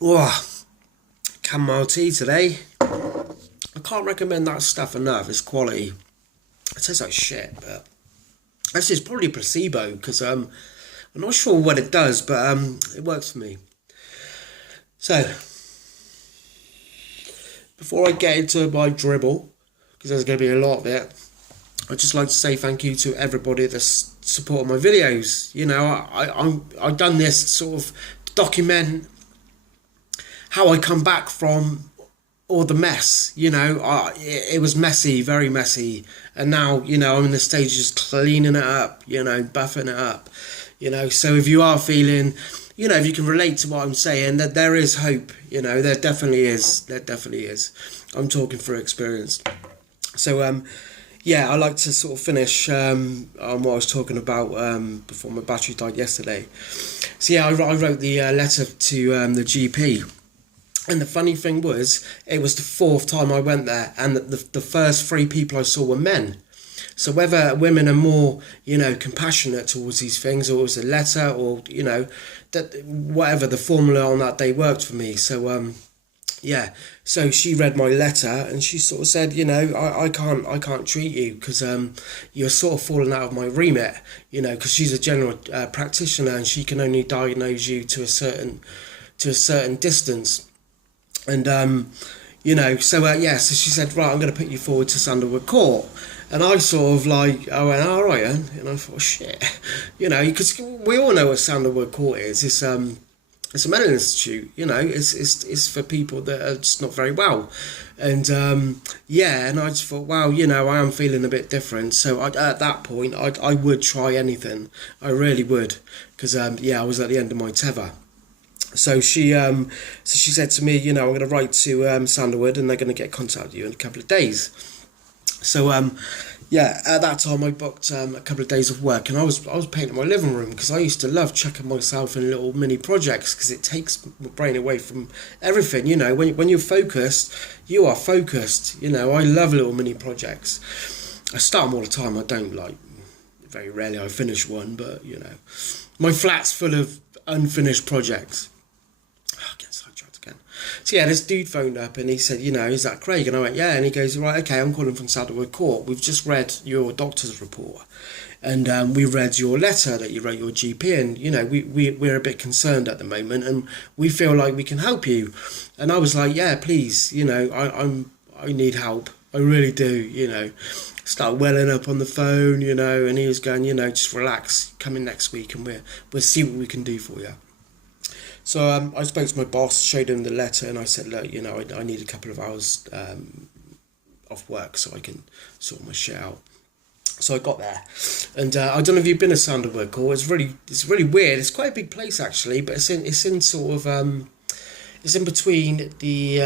Oh, chamomile tea today. I can't recommend that stuff enough. It's quality. It tastes like shit, but actually it's probably a placebo because I'm not sure what it does, but it works for me. So before I get into my dribble, because there's going to be a lot of it, I'd just like to say thank you to everybody that's supported my videos. You know, I've done this sort of to document how I come back from all the mess. You know, it was messy, very messy, and now I'm in the stage of just cleaning it up. Buffing it up. So if you are feeling, if you can relate to what I'm saying, that there is hope. There definitely is. There definitely is. I'm talking through experience. So yeah, I like to sort of finish on what I was talking about before my battery died yesterday. So yeah, I wrote the letter to the GP. And the funny thing was, it was the fourth time I went there, and the first three people I saw were men. So whether women are more, compassionate towards these things, or it was a letter, or that whatever the formula on that day worked for me. So yeah, so she read my letter and she sort of said, I can't treat you because you're sort of falling out of my remit, because she's a general practitioner and she can only diagnose you to a certain distance. And so she said, right, I'm going to put you forward to Sandalwood Court. And I I went, all right, then. And I thought, shit, because we all know what Sandalwood Court is. It's a mental institute, it's for people that are just not very well. And and I just thought, wow, I am feeling a bit different. So at that point, I would try anything. I really would. Because, I was at the end of my tether. So she said to me, I'm going to write to Sandalwood and they're going to get in contact with you in a couple of days. So at that time I booked a couple of days of work, and I was painting my living room because I used to love chucking myself in little mini projects because it takes my brain away from everything. When you're focused, you are focused. I love little mini projects. I start them all the time. I don't very rarely I finish one, but my flat's full of unfinished projects. So yeah, this dude phoned up and he said, is that Craig? And I went, yeah. And he goes, right, okay, I'm calling from Sandalwood Court. We've just read your doctor's report. And we read your letter that you wrote your GP. And, we're a bit concerned at the moment and we feel like we can help you. And I was like, yeah, please, I need help. I really do, Start welling up on the phone, and he was going, just relax, come in next week and we'll see what we can do for you. So I spoke to my boss, showed him the letter, and I said, look, I need a couple of hours off work so I can sort my shit out. So I got there, and I don't know if you've been to Sandalwood Court. It's really weird. It's quite a big place actually, but it's in sort of it's in between the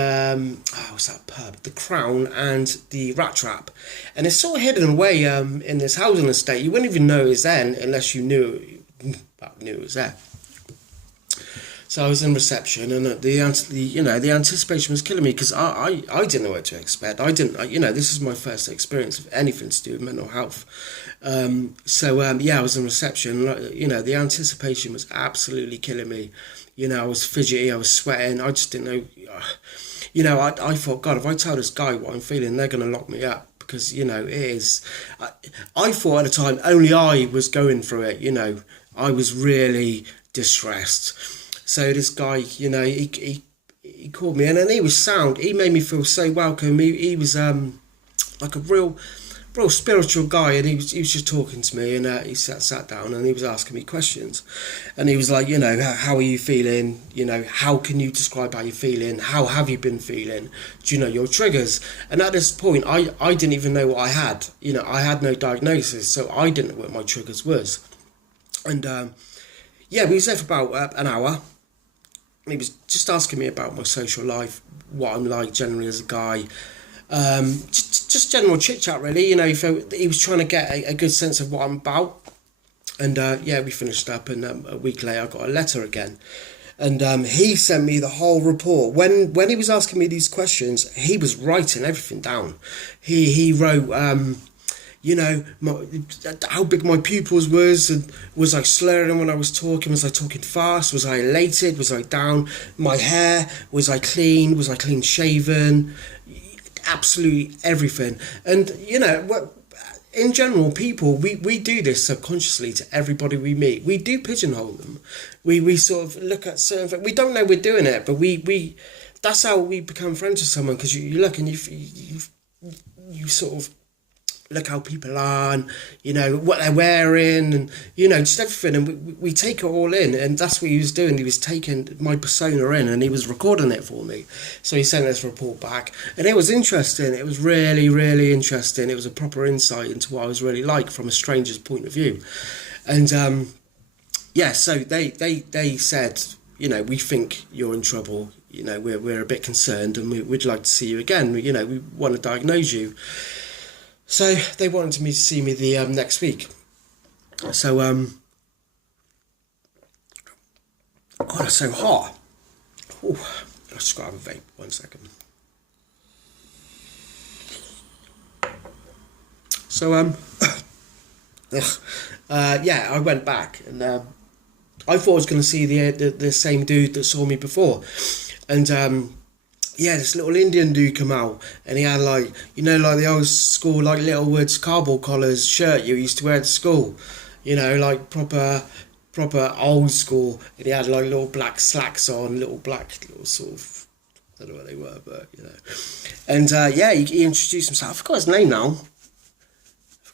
what's that pub, the Crown and the Rat Trap, and it's sort of hidden away in this housing estate. You wouldn't even know it was there unless you knew it was there. So I was in reception, and the anticipation was killing me because I didn't know what to expect. I didn't, this is my first experience of anything to do with mental health. I was in reception. The anticipation was absolutely killing me. I was fidgety, I was sweating. I just didn't know. I thought, God, if I tell this guy what I'm feeling, they're going to lock me up because it is. I thought at the time only I was going through it. I was really distressed. So this guy, he called me and then he was sound. He made me feel so welcome. He was like a real spiritual guy, and he was just talking to me, and he sat down and he was asking me questions, and he was like, how are you feeling? How can you describe how you're feeling? How have you been feeling? Do you know your triggers? And at this point, I didn't even know what I had. I had no diagnosis, so I didn't know what my triggers was. And we was there for about an hour. He was just asking me about my social life, what I'm like generally as a guy, just general chit chat really. He was trying to get a good sense of what I'm about, and we finished up, and a week later I got a letter again, and he sent me the whole report. When he was asking me these questions, he was writing everything down. He wrote how big my pupils was, and was I slurring when I was talking? Was I talking fast? Was I elated? Was I down? My hair, was I clean? Was I clean shaven? Absolutely everything. And in general, people, we do this subconsciously to everybody we meet. We do pigeonhole them. We sort of look at certain things. We don't know we're doing it, but we that's how we become friends with someone, because you look and you sort of look how people are, and what they're wearing, and just everything, and we take it all in. And that's what he was doing. He was taking my persona in, and he was recording it for me. So he sent this report back, and it was interesting. It was really, really interesting. It was a proper insight into what I was really like from a stranger's point of view. And so they said, we think you're in trouble. We're a bit concerned, and we'd like to see you again. We want to diagnose you. So they wanted me to see me the next week. So God, it's so hot. Ooh, I just got to have a vape. 1 second. So I went back, and I thought I was going to see the same dude that saw me before, and this little Indian dude come out, and he had like the old school like Littlewoods cardboard collars shirt you used to wear at school, like proper old school, and he had like little black slacks on, little sort of, I don't know what they were, but and he introduced himself. I forgot his name now.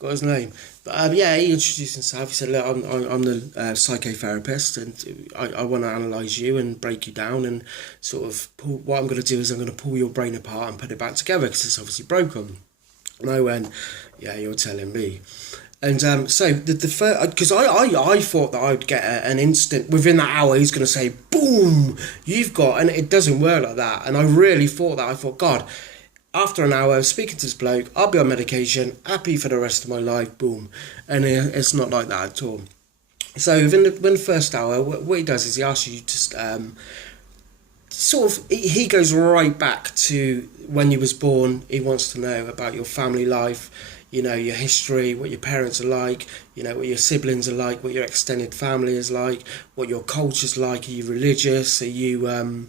But he introduced himself. He said, look, I'm the psychotherapist, and I want to analyse you and break you down, and sort of what I'm going to do is I'm going to pull your brain apart and put it back together, because it's obviously broken. And I went, yeah, you're telling me. And so the first, because I thought that I'd get an instant, within that hour he's going to say, boom, you've got, and it doesn't work like that. And I really thought that. I thought, God, after an hour of speaking to this bloke, I'll be on medication, happy for the rest of my life, boom. And it's not like that at all. So within the first hour, what he does is he asks you to he goes right back to when you was born. He wants to know about your family life, your history, what your parents are like, what your siblings are like, what your extended family is like, what your culture's like. Are you religious? Are you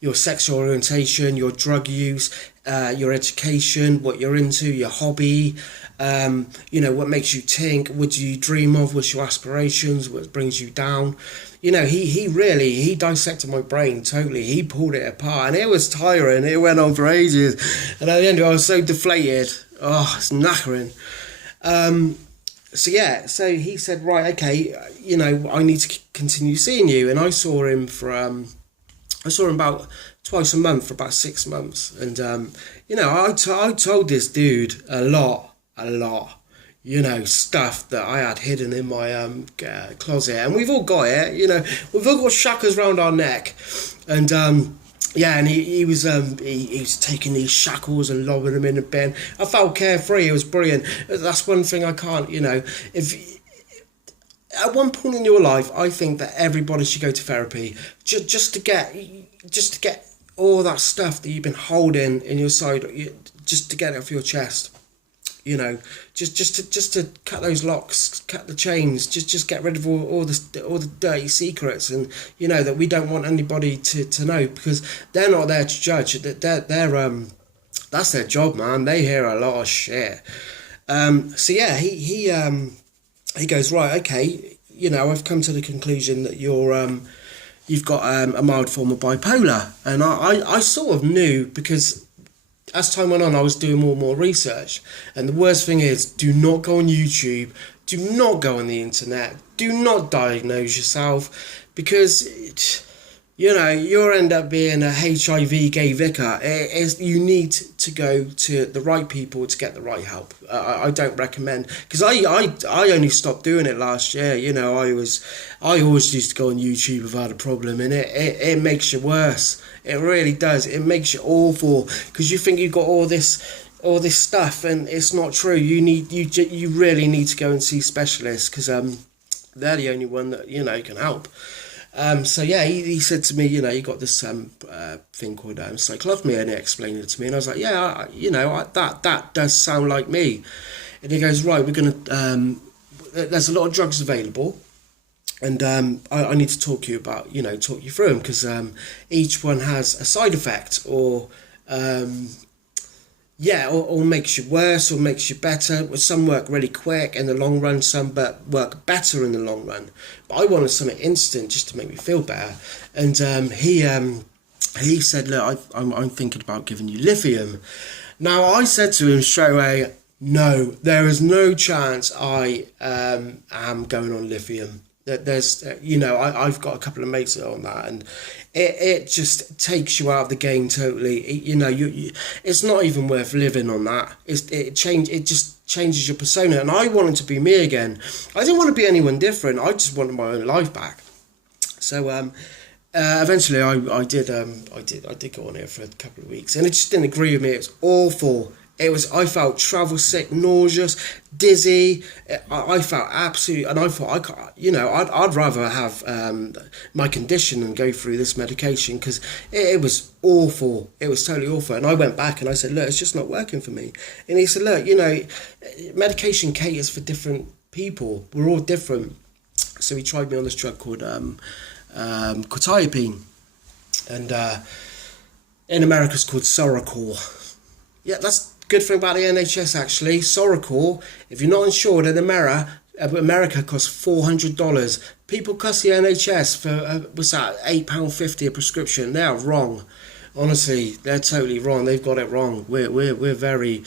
your sexual orientation, your drug use, your education, what you're into, your hobby, what makes you think, what do you dream of, what's your aspirations, what brings you down. He dissected my brain totally. He pulled it apart, and it was tiring. It went on for ages, and at the end I was so deflated. Oh, it's knackering. So he said, right, okay, I need to continue seeing you. And I saw him about twice a month for about 6 months. And, I told this dude a lot, stuff that I had hidden in my closet. And we've all got it, we've all got shackles round our neck. And, and he was taking these shackles and lobbing them in the bin. I felt carefree. It was brilliant. That's one thing I can't, if... At one point in your life, I think that everybody should go to therapy just to get all that stuff that you've been holding in your side, just to get it off your chest. Just to cut those locks, cut the chains, just get rid of all the dirty secrets, and that we don't want anybody to know, because they're not there to judge. They're that's their job, man. They hear a lot of shit. He goes, right, okay, I've come to the conclusion that you've got a mild form of bipolar. And I sort of knew, because as time went on, I was doing more and more research. And the worst thing is, do not go on YouTube, do not go on the internet, do not diagnose yourself, because you'll end up being a HIV gay vicar. You need to go to the right people to get the right help. I don't recommend, because I only stopped doing it last year. I always used to go on YouTube if I had a problem, and it makes you worse. It really does. It makes you awful, because you think you've got all this stuff, and it's not true. You really need to go and see specialists, because they're the only one that can help. He said to me, you got this thing called cyclothymia, and he explained it to me, and I was like, that does sound like me. And he goes, right, we're going to, there's a lot of drugs available. And I need to talk you about, talk you through them, because each one has a side effect, or or makes you worse or makes you better. Some work really quick in the long run, some work better in the long run. But I wanted something instant just to make me feel better. And he said, look, I'm thinking about giving you lithium. Now, I said to him straight away, no, there is no chance I am going on lithium. There's, I've got a couple of mates that are on that, and it just takes you out of the game totally. It's not even worth living on that. It just changes your persona, and I wanted to be me again. I didn't want to be anyone different. I just wanted my own life back. So eventually I did go on it for a couple of weeks, and it just didn't agree with me. It was awful. I felt travel sick, nauseous, dizzy. I felt absolutely, and I thought I'd rather have my condition than go through this medication, because it was awful. It was totally awful. And I went back and I said, look, it's just not working for me. And he said, look, medication caters for different people. We're all different. So he tried me on this drug called quetiapine, and in America it's called Soracor. Yeah, that's good thing about the NHS actually. Soracor, if you're not insured in America costs $400. People cost the NHS for what's that, £8.50 a prescription. They are wrong. Honestly, they're totally wrong. They've got it wrong. We're very,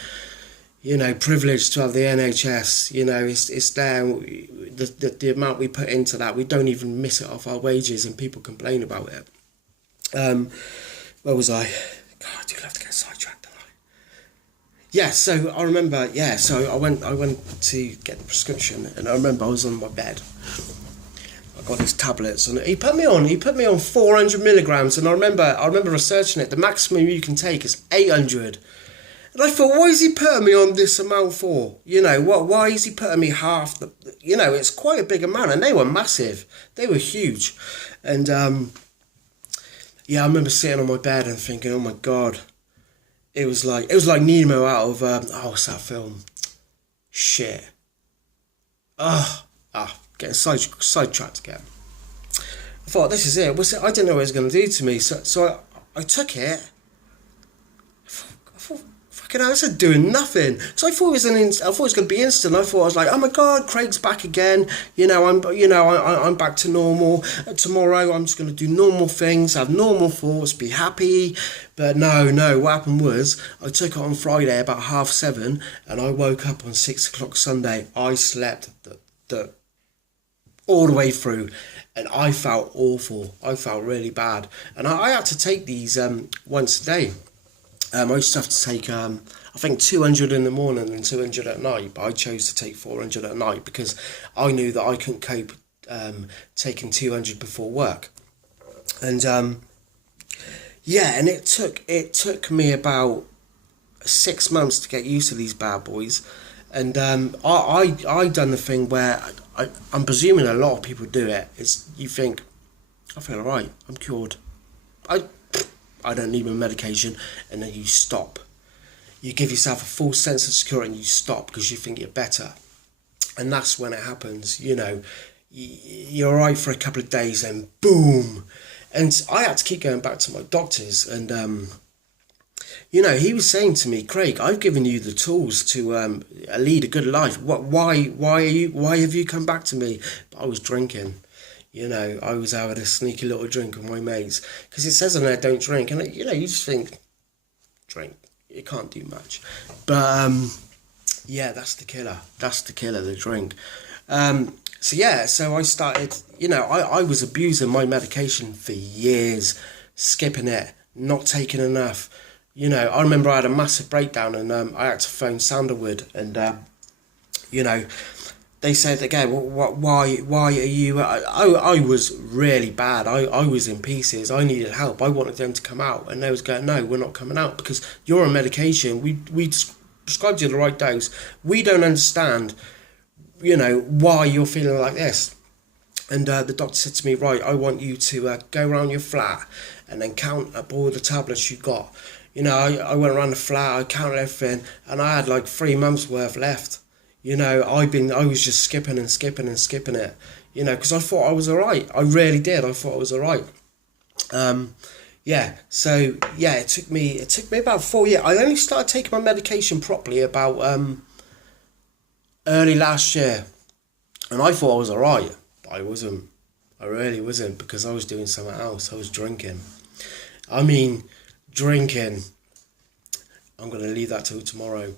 privileged to have the NHS. It's there. The amount we put into that, we don't even miss it off our wages, and people complain about it. Where was I? God, I do love to get sidetracked. Yeah, so I remember, so I went to get the prescription, and I remember I was on my bed. I got these tablets, and he put me on 400 milligrams, and I remember researching it. The maximum you can take is 800. And I thought, why is he putting me on this amount for? Why is he putting me half the, it's quite a big amount, and they were massive. They were huge. And, I remember sitting on my bed and thinking, oh my God. It was like Nemo out of what's that film? Shit. Getting sidetracked again. I thought, this is it. I didn't know what it was going to do to me, so I took it. I thought, fucking hell, this is doing nothing. So I thought it was going to be instant. I was like, oh my God, Craig's back again. I'm back to normal. Tomorrow I'm just going to do normal things, have normal thoughts, be happy. But no, what happened was, I took it on Friday about 7:30, and I woke up on 6 o'clock Sunday. I slept the all the way through, and I felt awful. I felt really bad, and I had to take these once a day. I used to have to take I think 200 in the morning and 200 at night, but I chose to take 400 at night because I knew that I couldn't cope taking 200 before work. And and it took me about 6 months to get used to these bad boys. And I done the thing where I'm presuming a lot of people do it. It's, you think, I feel alright, I'm cured, I don't need my medication, and then you stop. You give yourself a false sense of security and you stop because you think you're better. And that's when it happens, you're alright for a couple of days and boom. And I had to keep going back to my doctors, and he was saying to me, Craig, I've given you the tools to lead a good life. Why have you come back to me? But I was drinking. I was having a sneaky little drink with my mates, because it says on there, don't drink. And, you just think, drink, it can't do much. But, that's the killer. That's the killer, the drink. So I started, I was abusing my medication for years, skipping it, not taking enough. I remember I had a massive breakdown, and I had to phone Sanderwood, and, they said again, why are you? I was really bad. I was in pieces. I needed help. I wanted them to come out, and they was going, no, we're not coming out because you're on medication. We prescribed you the right dose. We don't understand, why you're feeling like this. And the doctor said to me, right, I want you to go around your flat and then count up all the tablets you got. I went around the flat, I counted everything, and I had like 3 months worth left. I was just skipping and skipping and skipping it, because I thought I was all right. I really did. I thought I was all right. So it took me about 4 years. I only started taking my medication properly about early last year, and I thought I was all right, but I wasn't. I really wasn't, because I was doing something else. I was drinking. I mean, drinking. I'm gonna leave that till tomorrow.